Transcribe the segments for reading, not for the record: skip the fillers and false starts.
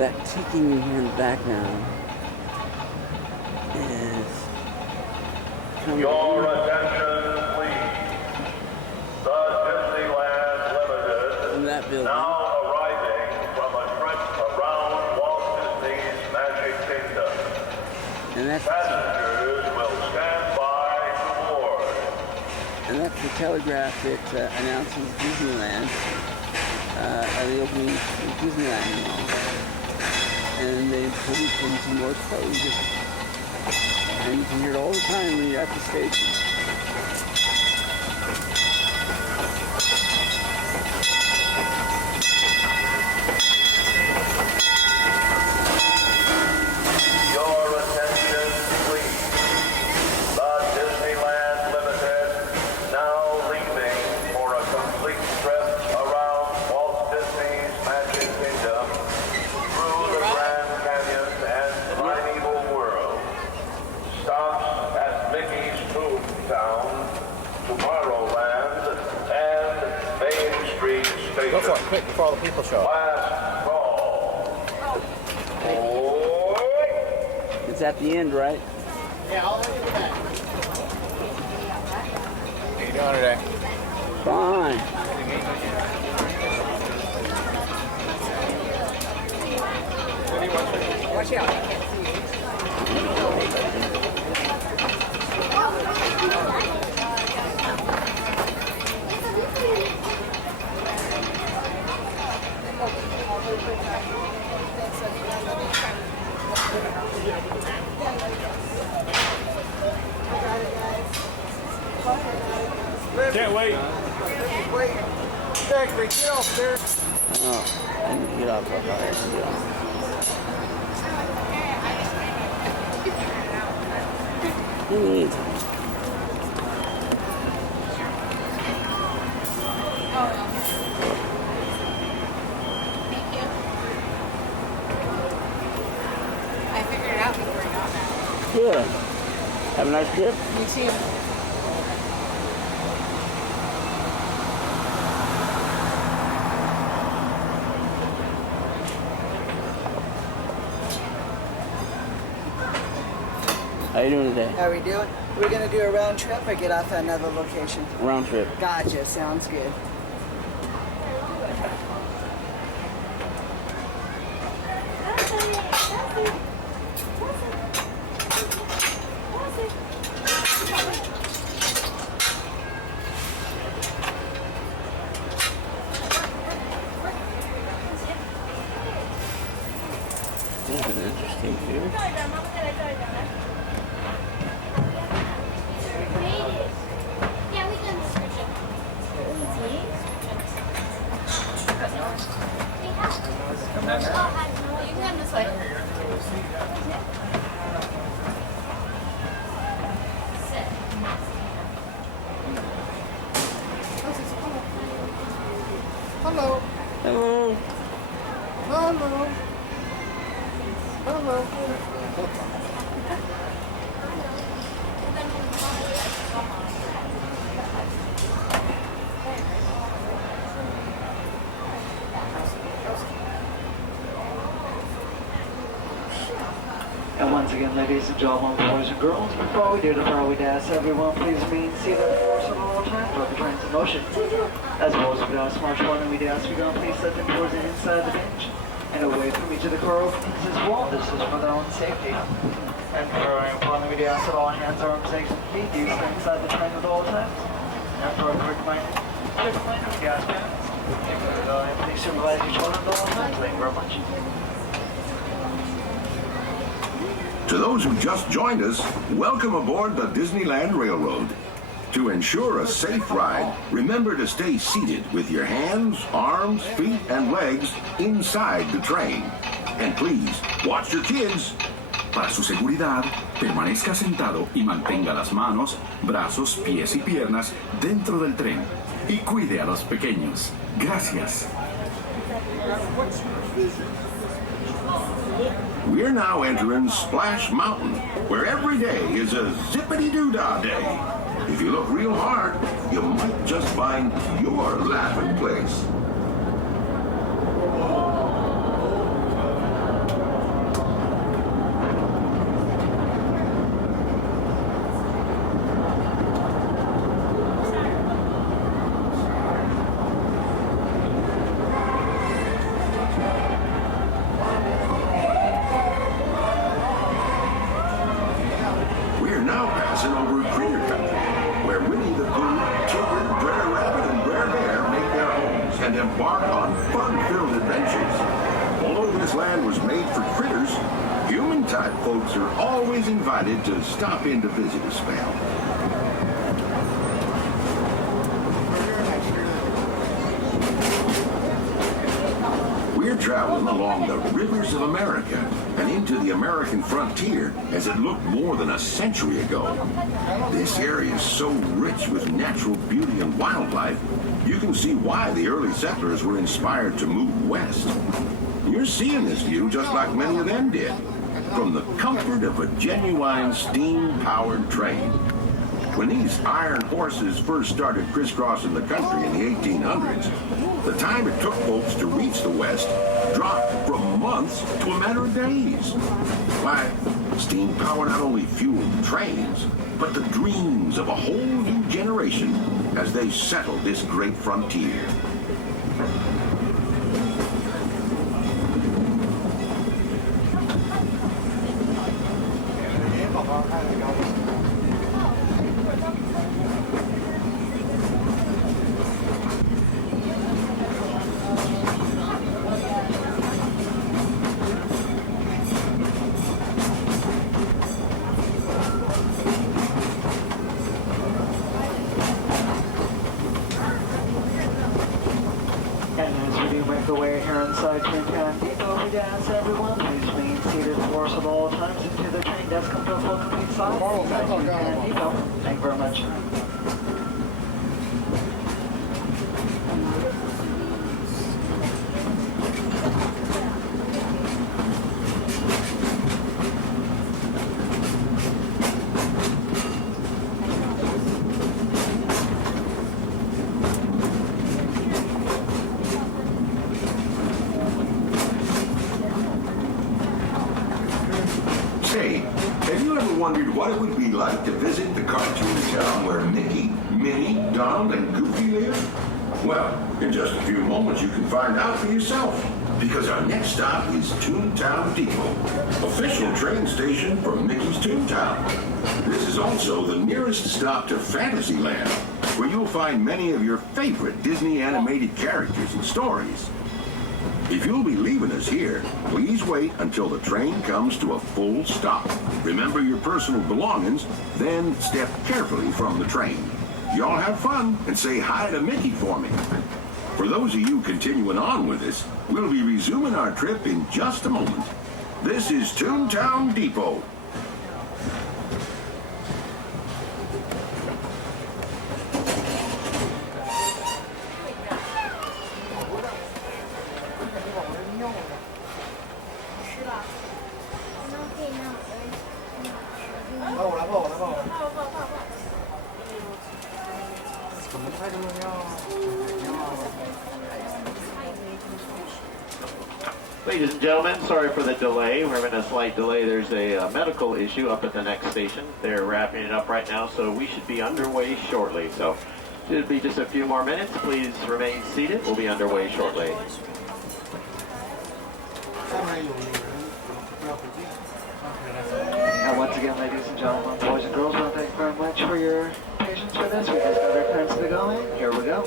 That ticking you hear in the background is coming. Your attention, please. The Disneyland Limited In that building. now arriving from a trip around Walt Disney's Magic Kingdom. And that's Passengers will stand by to board. and that's the telegraph that announces Disneyland, the opening of Disneyland Mall. And they put it into Morse code. And you can hear it all the time when you're at the station. Your attention, please. The Disneyland Limited now leaving for a complete trip around Walt Disney's Magic Kingdom through the Grand Canyon and Primeval World. Stops at Mickey's Toontown, Tomorrowland, and Main Street Station. Go for it, quick, before all the people show up. Last call. Oh. It's at the end, right? Yeah, all the way to the back. How you doing today? Fine. Watch out. Can't wait. Wait. Zachary, get off there. Oh, I need to get off of that. Who needs it? Thank you. I figured it out before you got there. Good. Have a nice trip. You too. How you doing today? How are we doing? We're gonna do a round trip or get off at another location? Round trip. Gotcha, sounds good. This is interesting too. Yeah, we can description. Oh, you can come this way. Hello. Hello. Hello. Hello. And once again, ladies and gentlemen, boys and girls, before we do depart, we'd ask everyone please remain seated for some all time for the train's in motion. As well as we'd ask March 1, and we'd ask you to please set them towards the inside of the bench and away from each of the car openings as well. This is for their own safety. And for upon we'd ask that all hands, arms, legs, and feet do stay inside the train at all times. And for a quick reminder, we'd ask parents, please supervise your children at all times. Thank you very much. To those who just joined us, welcome aboard the Disneyland Railroad. To ensure a safe ride, remember to stay seated with your hands, arms, feet, and legs inside the train. And please, watch your kids. Para su seguridad, permanezca sentado y mantenga las manos, brazos, pies y piernas dentro del tren. Y cuide a los pequeños. Gracias. We're now entering Splash Mountain, where every day is a zippity-doo-dah day. If you look real hard, you might just find your laughing place. folks are always invited to stop in to visit a spell. We're traveling along the rivers of America and into the American frontier as it looked more than a century ago. This area is so rich with natural beauty and wildlife, you can see why the early settlers were inspired to move west. You're seeing this view just like many of them did, from the comfort of a genuine steam-powered train. When these iron horses first started crisscrossing the country in the 1800s, the time it took folks to reach the West dropped from months to a matter of days. Why, steam power not only fueled trains, but the dreams of a whole new generation as they settled this great frontier. And as we do make our way here inside Toontown Depot, we ask everyone, please remain seated for us at all times until the train does come to a full complete stop. Inside Toontown Depot. Thank you very much. Say, have you ever wondered what it would be like to visit the cartoon town where Mickey, Minnie, Donald, and Goofy live? Well, in just a few moments you can find out for yourself, because our next stop is Toontown Depot, official train station for Mickey's Toontown. This is also the nearest stop to Fantasyland, where you'll find many of your favorite Disney animated characters and stories. If you'll be leaving us here, please wait until the train comes to a full stop. Remember your personal belongings, then step carefully from the train. Y'all have fun and say hi to Mickey for me. For those of you continuing on with us, we'll be resuming our trip in just a moment. This is Toontown Depot. Ladies and gentlemen, sorry for the delay. We're having a slight delay. There's a medical issue up at the next station. They're wrapping it up right now, so we should be underway shortly. So it'll be just a few more minutes. Please remain seated. We'll be underway shortly. And once again, ladies and gentlemen, boys and girls, I want to thank you very much for your patience with us. We just got our turns to go in. Here we go.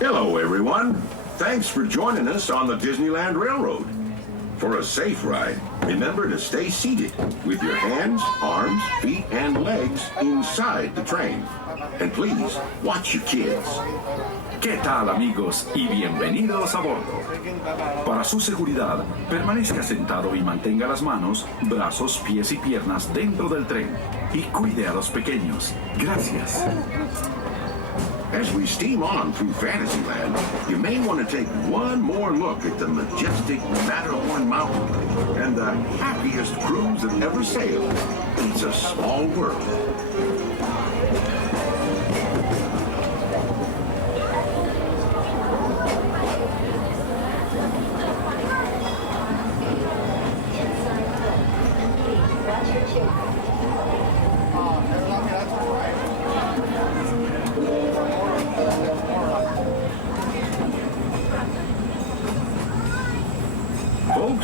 Hello, everyone. Thanks for joining us on the Disneyland Railroad. For a safe ride, remember to stay seated with your hands, arms, feet, and legs inside the train. And please, watch your kids. ¿Qué tal, amigos? Y bienvenidos a bordo. Para su seguridad, permanezca sentado y mantenga las manos, brazos, pies y piernas dentro del tren. Y cuide a los pequeños. Gracias. As we steam on through Fantasyland, you may want to take one more look at the majestic Matterhorn Mountain and the happiest cruise that ever sailed. It's a small world.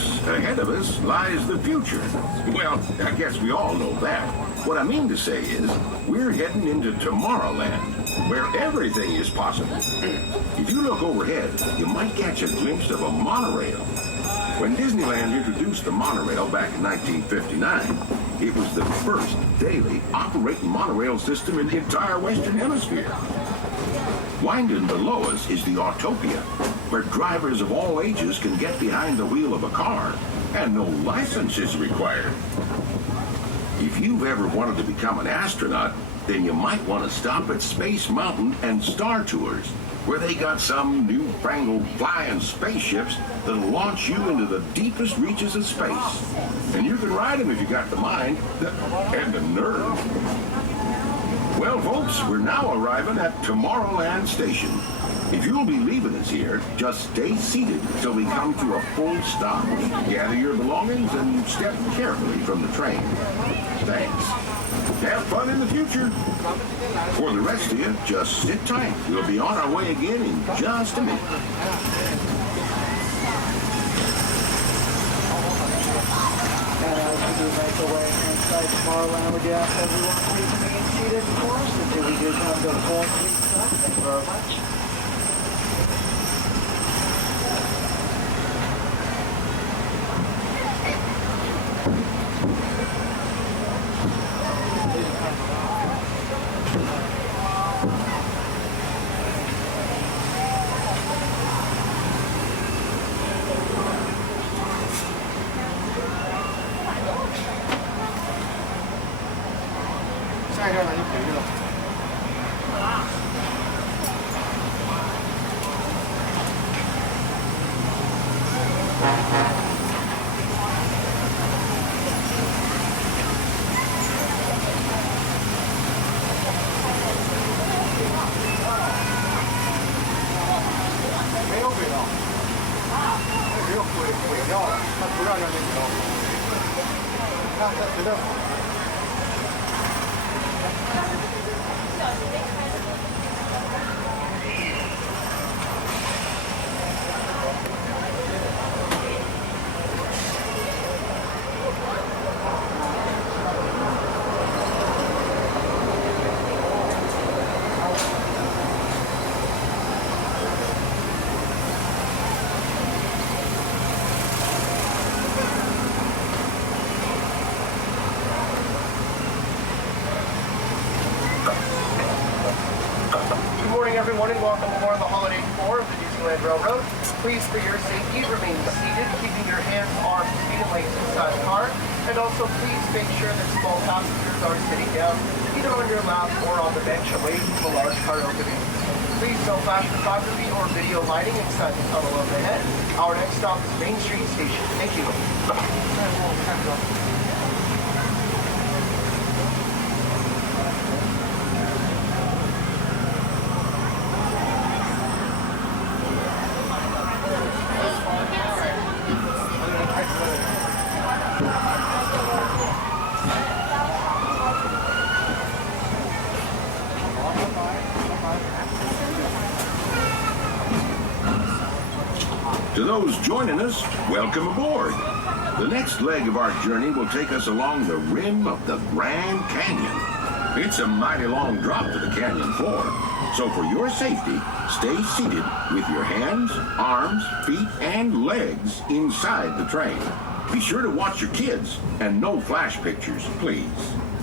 folks, ahead of us lies the future. Well, I guess we all know that. What I mean to say is, we're heading into Tomorrowland, where everything is possible. If you look overhead, you might catch a glimpse of a monorail. When Disneyland introduced the monorail back in 1959, it was the first daily operating monorail system in the entire Western Hemisphere. Winding below us is the Autopia, where drivers of all ages can get behind the wheel of a car and no license is required. If you've ever wanted to become an astronaut, then you might want to stop at Space Mountain and Star Tours, where they got some newfangled flying spaceships that'll launch you into the deepest reaches of space. And you can ride them if you got the mind and the nerve. Well, folks, we're now arriving at Tomorrowland Station. If you'll be leaving us here, just stay seated till we come to a full stop. Gather your belongings and step carefully from the train. Thanks. Have fun in the future. For the rest of you, just sit tight. We'll be on our way again in just a minute. And as we do make our way inside Tomorrowland, we do ask everyone please remain seated, of course, until we do come to a full stop. Thank you very much. Everyone, and welcome aboard the Holiday Tour of the Disneyland Railroad. Please, for your safety, remain seated, keeping your hands, arms, feet, and legs inside the car. And also, please make sure that small passengers are sitting down, either on your lap or on the bench away from the large car opening. Please no flash photography or video lighting inside the tunnel overhead. Our next stop is Main Street Station. Thank you. To those joining us, welcome aboard. The next leg of our journey will take us along the rim of the Grand Canyon. It's a mighty long drop to the canyon floor, so for your safety, stay seated with your hands, arms, feet, and legs inside the train. Be sure to watch your kids and no flash pictures, please.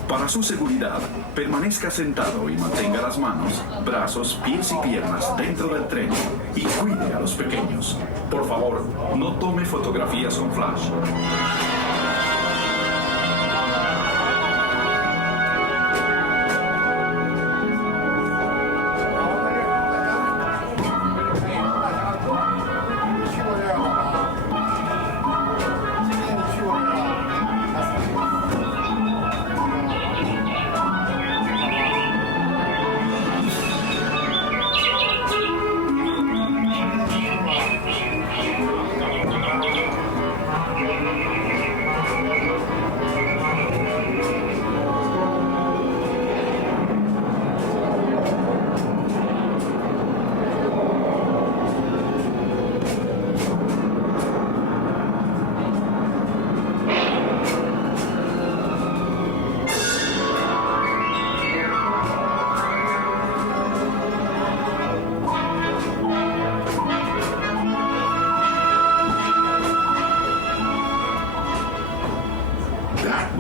Para su seguridad, permanezca sentado y mantenga las manos, brazos, pies y piernas dentro del tren y cuide a los pequeños. Por favor, no tome fotografías con flash.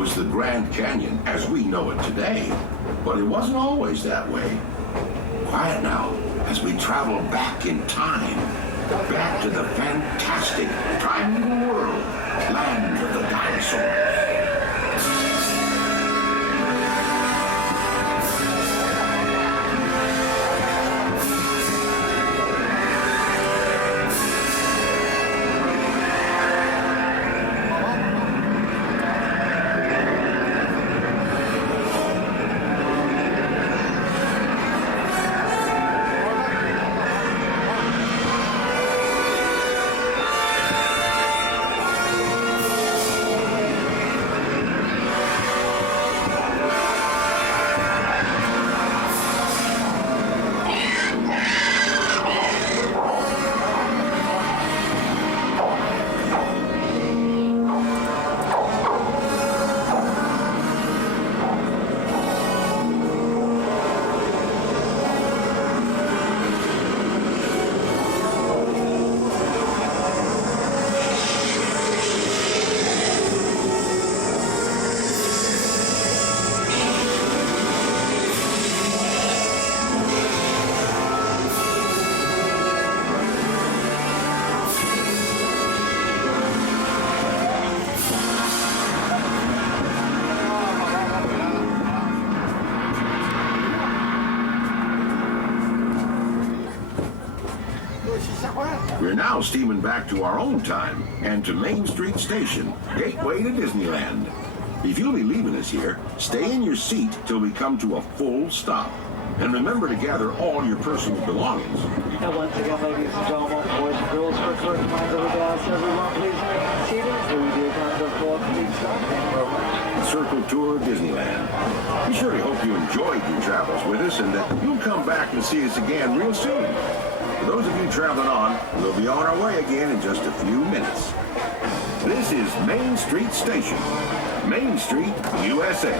was the Grand Canyon as we know it today, but it wasn't always that way. Quiet now as we travel back in time, back to the fantastic Primeval World, land of the dinosaurs. We're now steaming back to our own time and to Main Street Station, gateway to Disneyland. If you'll be leaving us here, stay in your seat till we come to a full stop. And remember to gather all your personal belongings. And once again, ladies and gentlemen, boys and girls, for quick reminder we ask everyone please remain seated until we do come to a full complete stop. Thank you very much. Circle tour of Disneyland. We surely hope you enjoyed your travels with us and that you'll come back and see us again real soon. For those of you traveling on, we'll be on our way again in just a few minutes. This is Main Street Station, Main Street, USA.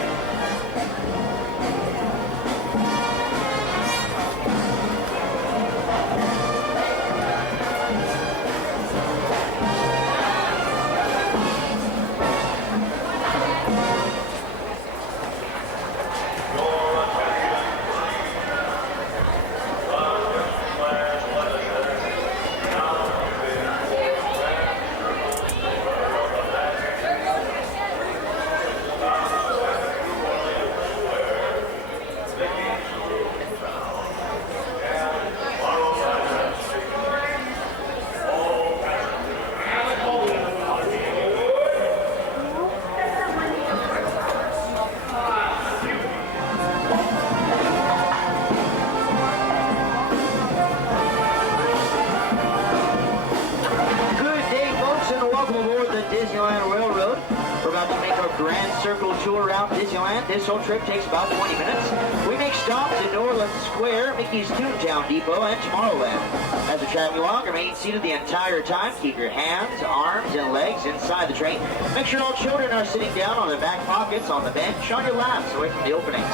Disneyland Railroad. We're about to make our grand circle tour around Disneyland. This whole trip takes about 20 minutes. We make stops in New Orleans Square, Mickey's Toontown Depot, and Tomorrowland. As we're traveling along, remain seated the entire time. Keep your hands, arms, and legs inside the train. Make sure all children are sitting down on their back pockets, on the bench, on your laps, away from the openings.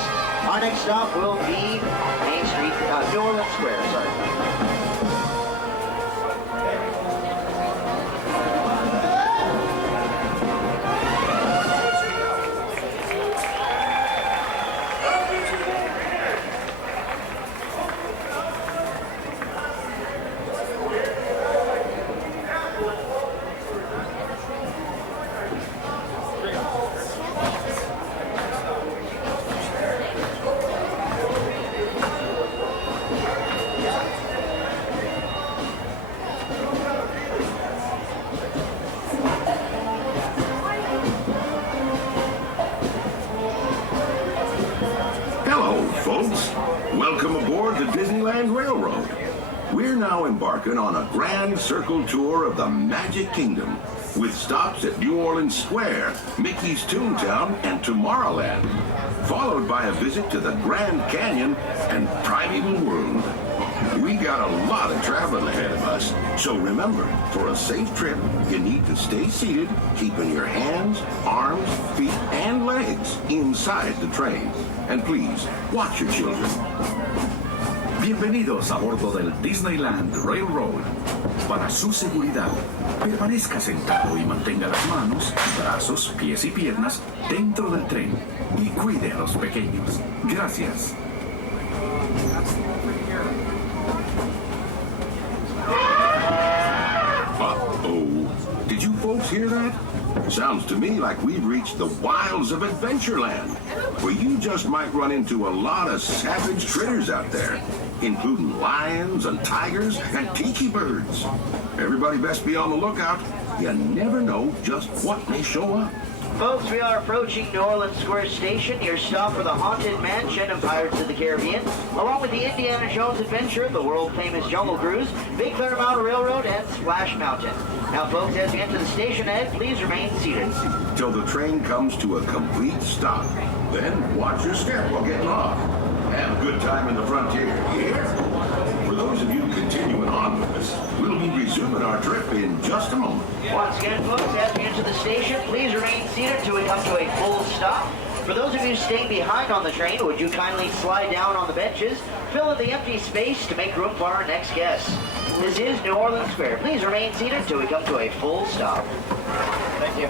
Our next stop will be Main Street, New Orleans Square, sorry. Welcome aboard the Disneyland Railroad. We're now embarking on a grand circle tour of the Magic Kingdom with stops at New Orleans Square, Mickey's Toontown, and Tomorrowland, followed by a visit to the Grand Canyon and Primeval World. We got a lot of traveling ahead of us, so remember, for a safe trip, you need to stay seated, keeping your hands, arms, feet, and legs inside the train. And please, watch your children. Bienvenidos a bordo del Disneyland Railroad. Para su seguridad, permanezca sentado y mantenga las manos, brazos, pies y piernas dentro del tren y cuide a los pequeños. Gracias. Uh-oh. Did you folks hear that? Sounds to me like we've reached the wilds of Adventureland, where you just might run into a lot of savage critters out there, including lions and tigers and tiki birds. Everybody best be on the lookout. You never know just what may show up. Folks, we are approaching New Orleans Square Station, your stop for the Haunted Mansion of Pirates of the Caribbean, along with the Indiana Jones Adventure, the world-famous Jungle Cruise, Big Thunder Mountain Railroad, and Splash Mountain. Now, folks, as we enter the station ahead, please remain seated. Till the train comes to a complete stop. Then watch your step while getting off. Have a good time in the frontier, yeah? For those of you continuing on with us, we'll be resuming our trip in just a moment. Once again, folks, as we enter the station, please remain seated until we come to a full stop. For those of you staying behind on the train, would you kindly slide down on the benches, fill in the empty space to make room for our next guest. This is New Orleans Square. Please remain seated until we come to a full stop. Thank you.